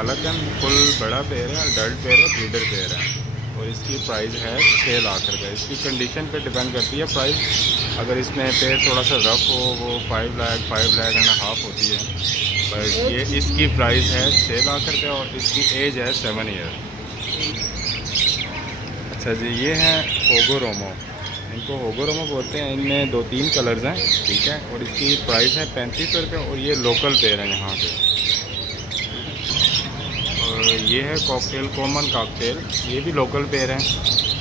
मालकन full बड़ा पेड़ है, अडल्ट पेड़ है, ब्रीडर पेड़ है और इसकी प्राइस है 6 लाख रुपए। इसकी कंडीशन पे डिपेंड करती है प्राइस। अगर इसमें पेड़ थोड़ा सा रफ हो वो 5 लाख एंड हाफ होती है। पर ये इसकी प्राइस है 6 लाख रुपये और इसकी एज है 7 ईयर। अच्छा जी, ये है होगोरोमो। इनको होगोरोमो बोलते हैं। इनमें 2-3 कलर्स हैं, ठीक है। और इसकी प्राइस है 3500 रुपये और ये लोकल पेड़ है यहाँ के। और ये है कॉकटेल, कॉमन कॉकटेल, ये भी लोकल पेड़ है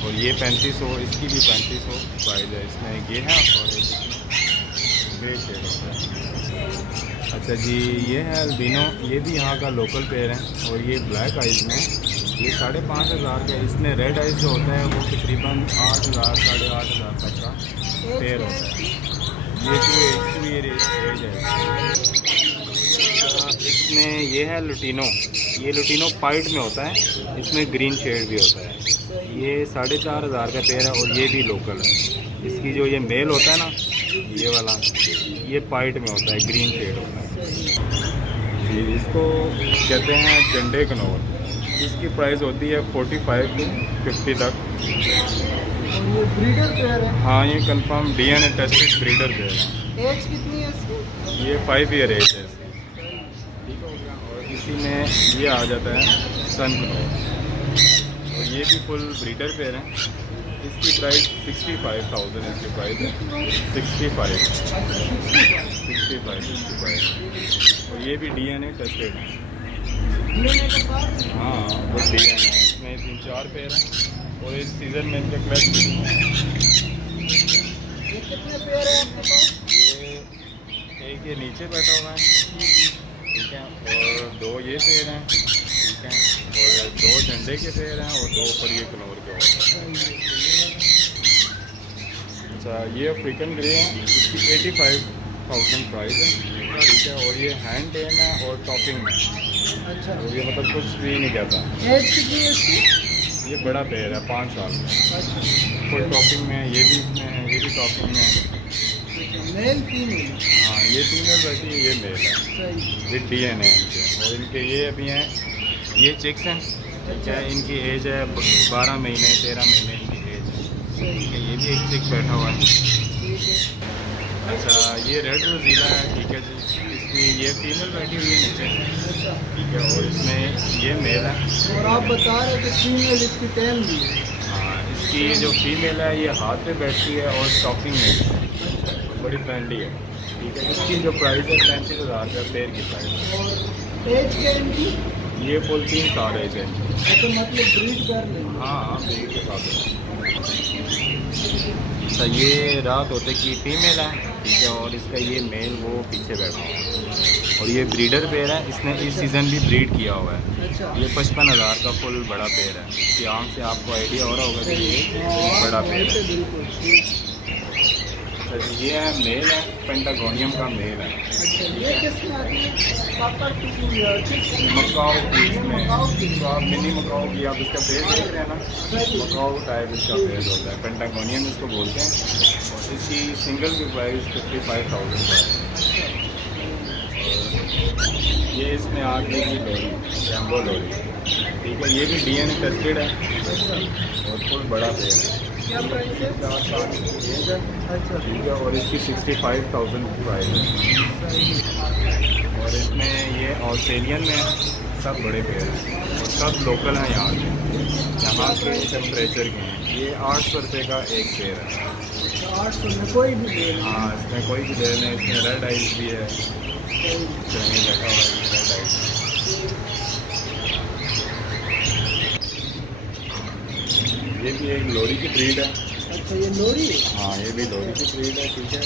और ये 3500, इसकी भी 3500 प्राइस है। इसमें ये है और इसमें ग्रे शेड होता है। अच्छा जी, ये है अल्बिनो, ये भी यहाँ का लोकल पेड़ है और ये ब्लैक आइज में ये 5,500 का। इसमें रेड आइज जो होता है वो तकरीबन 8,000 8,500 तक का पेड़ होता है। ये 2 ईयर एज है। इसमें ये है लुटिनो, ये लुटिनो पाइट में होता है, इसमें ग्रीन शेड भी होता है। ये 4,500 का पेड़ है और ये भी लोकल है। इसकी जो ये मेल होता है ना, ये वाला, ये पाइट में होता है, ग्रीन शेड होता है। ये इसको कहते हैं चंडे कनौर। इसकी प्राइस होती है 45 से 50 तक। और ये ब्रीडर पेयर है? हाँ, ये confirm DNA tested breeder pair है। एज कितनी है इसकी? ये 5 ईयर एज है इसकी, ठीक हो गया। और इसी में ये आ जाता है सन कनौर और ये भी फुल ब्रीडर पेयर है। इसकी प्राइस 65,000 इसकी प्राइस है। 65 और ये भी DNA टेस्टेड है। हाँ, वो DNA है। इसमें 3-4 पेयर हैं और इस सीज़न में इनके क्लच भी हैं। ये कितने पेयर है आपके पास? ये एक ये नीचे बैठा हुआ है, ठीक है, और 2 ये पेड़ हैं, ठीक है, और 2 झंडे के पेड़ हैं और 2 ऊपर ये कनौर के हैं। अच्छा, ये अफ्रीकन ग्रे है, इसकी 85,000 प्राइस है, ठीक है। और ये हैंड टेम है और टॉपिंग में। अच्छा, और ये मतलब कुछ भी नहीं कहता। एज कितनी है इसकी? ये बड़ा पेड़ है, 5 साल में। अच्छा, फुल टॉपिंग में है, ये भी इसमें है, ये भी टॉपिंग में है। Male female? हाँ, ये फीमेल बैठी है, ये मेल है सही। विद DNA इनके। और इनके ये अभी हैं, ये चिक्स हैं, ठीक है। इनकी एज है 12 महीने 13 महीने इनकी एज है, ठीक है। ये भी एक चिक बैठा हुआ है, ठीक है। अच्छा। ये रेड रोजीला है, ठीक है जी। इसमें ये फीमेल बैठी हुई है नीचे, अच्छा, ठीक है। और इसमें ये मेल है। और आप बता रहे कि फीमेल इसकी टाइम भी है? हाँ, इसकी जो फीमेल है ये हाथ पे बैठती है और स्टॉकिंग में बड़ी फ्रेंडली है, ठीक है। इसकी जो प्राइस है 35,000 रुपये पेड़ की प्राइस। और एज क्या है इनकी? ये फुल 3 साल एज है। अच्छा, मतलब ब्रीड कर लेंगे? हाँ हाँ, ब्रीड के साथ है। अच्छा, ये रात होते की फीमेल है, ठीक है। और इसका ये मेल वो पीछे बैठा है और ये ब्रीडर पेड़ है। इसने इस सीज़न भी ब्रीड किया हुआ है। अच्छा, ये 55,000 का फुल बड़ा पेड़ है। इसकी आँख से आपको आइडिया हो रहा होगा कि ये बड़ा पेड़ है। बिल्कुल। अच्छा, ये है मेल है, पेंटागोनियम का मेल है। अच्छा, ये किसमें आती है? पापा की मकाओ की इसमें, मकाओ की। तो आप मिनी मकाओ की आप इसका पेड़ देख रहे हैं ना, मकाओ टाइप इसका पेड़ होता है, पेंटागोनियम इसको बोलते हैं। और इसकी सिंगल की प्राइस 55,000 का है। और ये इसमें आ गई की लोरी, जैम्बो लोरी, ठीक है। ये भी DNA टेस्टेड है और फुल बड़ा पेड़ है। क्या प्राइस है? 4 साल की एज है, अच्छा, ठीक है। और इसकी 65,000 की प्राइस है। और इसमें ये ऑस्ट्रेलियन में सब बड़े पेड़ हैं और सब लोकल हैं यहाँ के टेम्परेचर के हैं। ये 800 रुपये का एक पेड़ है। 800 में कोई भी ले लें? हाँ, इसमें कोई भी पेड़ नहीं। इसमें रेड आइज भी है, चढ़ने बैठा हुआ है रेड आइज। ये भी एक लोरी की ब्रीड है। अच्छा, ये लोरी है? हाँ, ये भी लोरी की ब्रीड है, ठीक है।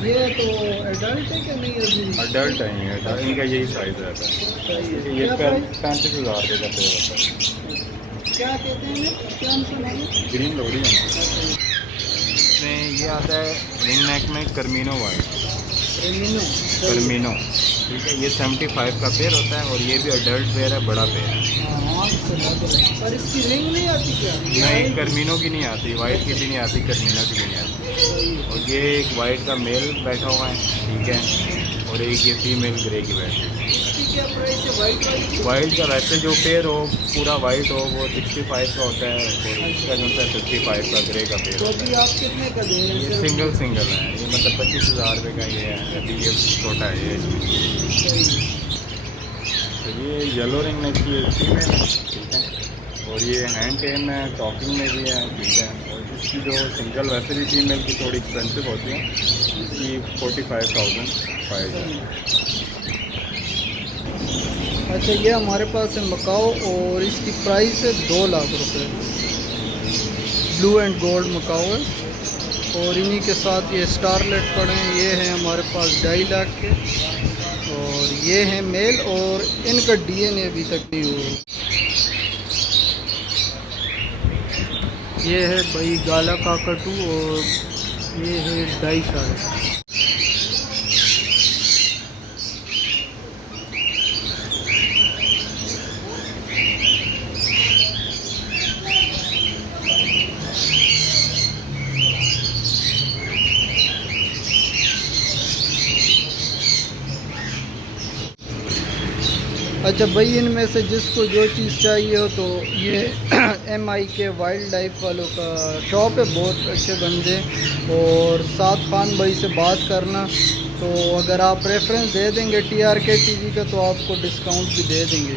ये तो एडल्ट है कि नहीं अभी? अडल्ट है ये, इनका यही साइज़ रहता है। सही है। ये क्या प्राइस? 35,000 रुपये का पेड़ होता है। क्या कहते हैं ये? क्या हम सुनाएंगे? ग्रीन लोरी है। इसमें ये आता है रिंग नेक में कर्मिनो वाइट, रेमिनो? कर्मिनो, ठीक है। ये 75 का पेड़ होता है और ये भी अडल्ट पेड़ है, बड़ा पेड़ है। हाँ, से लग रहा है। पर इसकी रिंग नहीं आती क्या? नहीं, कर्मिनो की नहीं आती, वाइट की भी नहीं आती, कर्मिनो की भी नहीं आती। सही है। और ये एक वाइट का मेल बैठा हुआ है, ठीक है। और एक ये फीमेल ग्रे की बैठी है। इसकी क्या प्राइस है वाइट वाली की? वाइट का वैसे जो पेयर हो पूरा वाइट हो वो 65 का होता है और इसका जो है 55 का ग्रे का पेयर तो होता अभी आप कितने का दे रहे है। हैं ये सर? सिंगल सिंगल है, ये मतलब 25,000 रुपये का ये है, अभी ये छोटा है ये इसमें। सही। तो ये येलो रिंग नेक की फीमेल है, ठीक है। और ये हैंड टेन है, टॉकिंग में भी है, ठीक है। और इसकी जो सिंगल वैसे भी फीमेल की थोड़ी एक्सपेंसिव होती है, इसकी 45,000 प्राइस अच्छा, ये हमारे पास है मकाओ और इसकी प्राइस है 2 लाख रुपए। ब्लू एंड गोल्ड मकाओ है और इन्हीं के साथ ये स्टारलेट पड़े हैं, ये हैं हमारे पास 2.5 लाख के। और ये हैं मेल और इनका डीएनए अभी तक नहीं हुआ। ये है भाई गाला काकटू और ये है 2.5 साल। अच्छा भाई, इनमें से जिसको जो चीज़ चाहिए हो तो ये एमआई के वाइल्ड लाइफ वालों का शॉप है, बहुत अच्छे बंदे। और साद खान भाई से बात करना, तो अगर आप रेफरेंस दे देंगे टीआरके टीवी का तो आपको डिस्काउंट भी दे देंगे।